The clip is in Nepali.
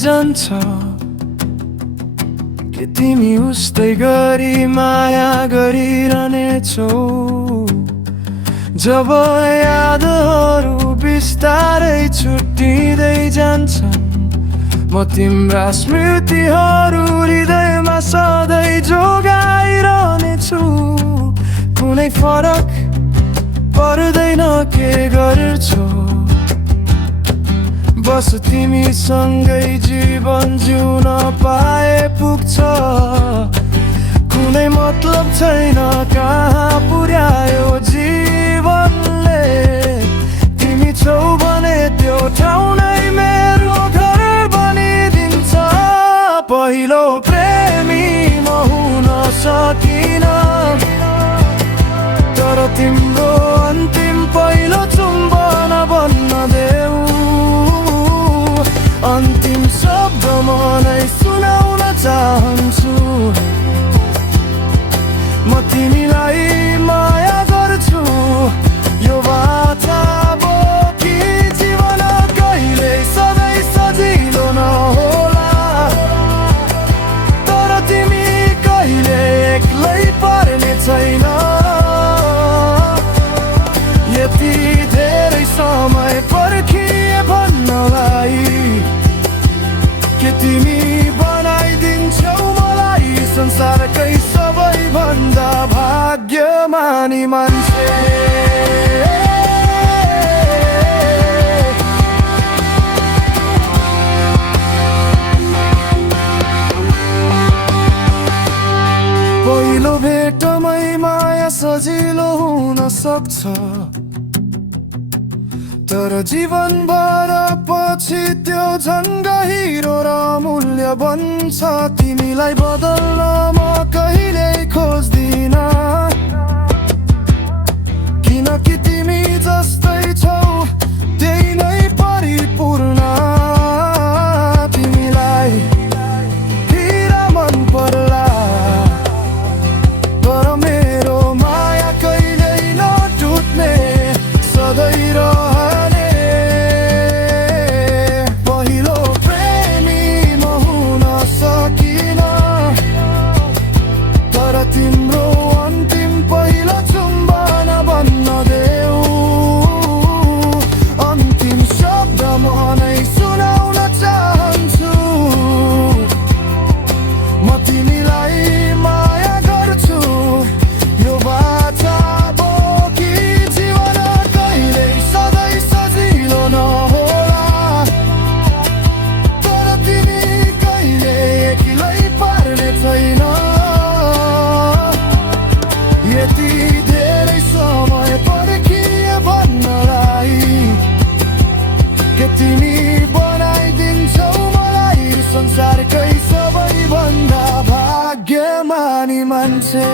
जान्छ के तिमी उस्तै गरी माया गरिरहनेछौ। जब यादहरू बिस्तारै छुट्टिँदै जान्छन् म तिम्रा स्मृतिहरू हृदयमा सधैँ जोगाइरहनेछु। कुनै फरक पर्दैन के गर्छौ, बस तिमीसँगै जीवन जिउन पाए पुग्छ। कुनै मतलब छैन कहाँ पुर्यायो जीवनले, तिमी छौ भने त्यो ठाउँ नै मेरो घर बनिदिन्छ। पहिलो प्रेमी म हुन सकिन, तर तिम्रो अन्तिम पहिलो चुम्बन बन्न देऊ। अन्तिम शब्द म नै सुनाउन चाहन्छु, म तिमीलाई माया गर्छु। यो बाचा बोकी जीवन कहिले सधैँ सजिलो नहोला, तर तिमी कहिले एक्लै पर्ने छैन। यति धेरै समय पर्खिए भन्नलाई के तिमी बनाइदिन्छौ मलाई संसारकै सबैभन्दा भाग्यमानी मान्छे। पहिलो भेटमै माया सजिलो हुन सक्छ, तर जीवनभर पछि त्यो झन् गहिरो र मूल्य बन्छ। तिमीलाई बदल्न म कहिल्यै खोज्दिन, किनकि तिमी जस्तै छौ त्यही नै परिपूर्ण। तिमीलाई हिरा मन पर्ला, तर मेरो माया कहिल्यै नटुट्ने सधैँ रहने। पहिलो प्रेमी म हुन सकिन, तर तिम्रो अन्तिम पहिलो चुम्बन बन्न देऊ। अन्तिम शब्द म नै सुनाउन चाहन्छु, म तिमीलाई माया गर्छु। यो बाचा बोकी जीवन कहिले सधैँ सजिलो नहोला, तर तिमी कहिले एक्लै पर्ने छैन। यति धेरै समय पर्खिए भन्नलाई के तिमी बनाइदिन्छौ मलाई संसारकै सबैभन्दा भाग्यमानी मान्छे।